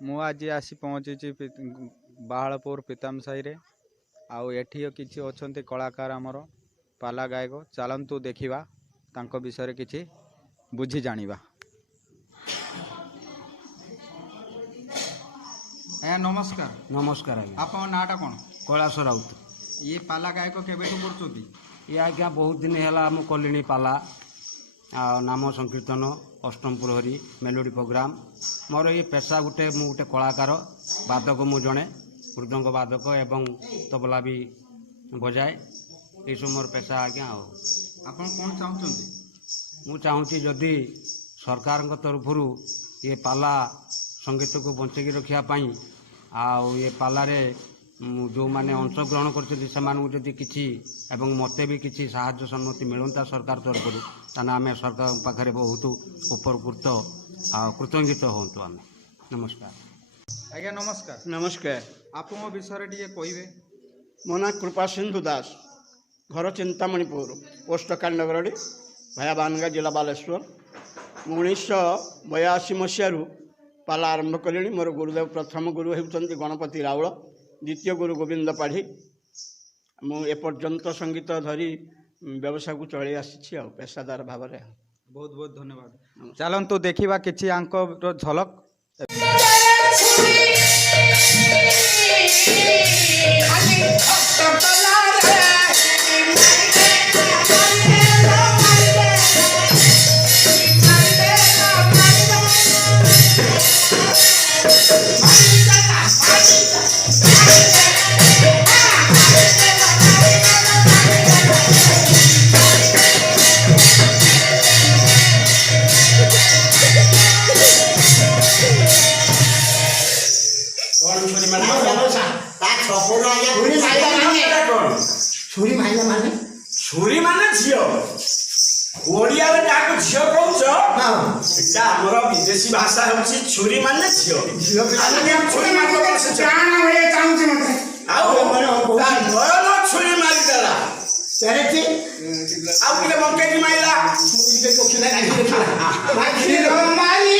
ମୁଁ ଆଜି ଆସି ପହଞ୍ଚିଛି ବାହାଳପୁର ପିତାମ ସାହିରେ। ଆଉ ଏଠି କିଛି ଅଛନ୍ତି କଳାକାର ଆମର ପାଲା ଗାୟକ। ଚାଲନ୍ତୁ ଦେଖିବା ତାଙ୍କ ବିଷୟରେ କିଛି ବୁଝି ଜାଣିବା। ଆଜ୍ଞା ନମସ୍କାର। नमस्कार आज्ञा ଆପଣଙ୍କ ନାଁଟା କ'ଣ? कैलाश राउत। ଇଏ ପାଲା ଗାୟକ କେବେଠୁ କରୁଛନ୍ତି? ये आज्ञा बहुत दिन है आम कलिणी पाला आ नाम संकीर्तन अष्टम प्रहरी मेलोडी प्रोग्राम मोर ये पेशा गोटे गोटे कलाकार वादक मु जड़े मृदंग वादक एवं तबला भी बजाए ये सब मोर पेशा आज्ञा। ଆପଣ କ'ଣ ଚାହୁଁଛନ୍ତି? मु चाहूँगी जदि सरकार तरफ ये पाला संगीत को बंचेकी रखापी ये पालारे जो मैंने अंशग्रहण करती किसी एवं मत भी किसी साहाय्य सम्मति मिलता सरकार तरफ ताना आम सरकार पाखे बहुत उपकृत कृतज्ञित हूँ आम। नमस्कार ଆଜ୍ଞା ନମସ୍କାର। नमस्कार। ଆପଣଙ୍କ ବିଷୟରେ ଟିକେ କହିବେ। मो ना कृपा सिंधु दास, घर चिंतामणिपुर, पोस्ट कांडगरड़ी, भाया बानगा, जिला बालेश्वर। 1982 मसीह पाला आरंभ कली। मोर गुरुदेव प्रथम गुरु होती गणपति राउल, द्वितीय गुरु गोविंद पाढ़ी। मुपर्यंत संगीत धरी व्यवसाय को चली आसी पेशादार भाव में। बहुत बहुत धन्यवाद। चलतु देखा किसी झलक। छुरी माने झियो ओडिया रे काको झियो कहउछ एटा हमर विदेशी भाषा होछि छुरी माने झियो झियो आने हम छुरी मारलो से जान होए चाहूछ मते आउ न छुरी मारि देला तेरे आउ किले बंके जी माइला मुझे कोखिला काढी देखला भाई मारी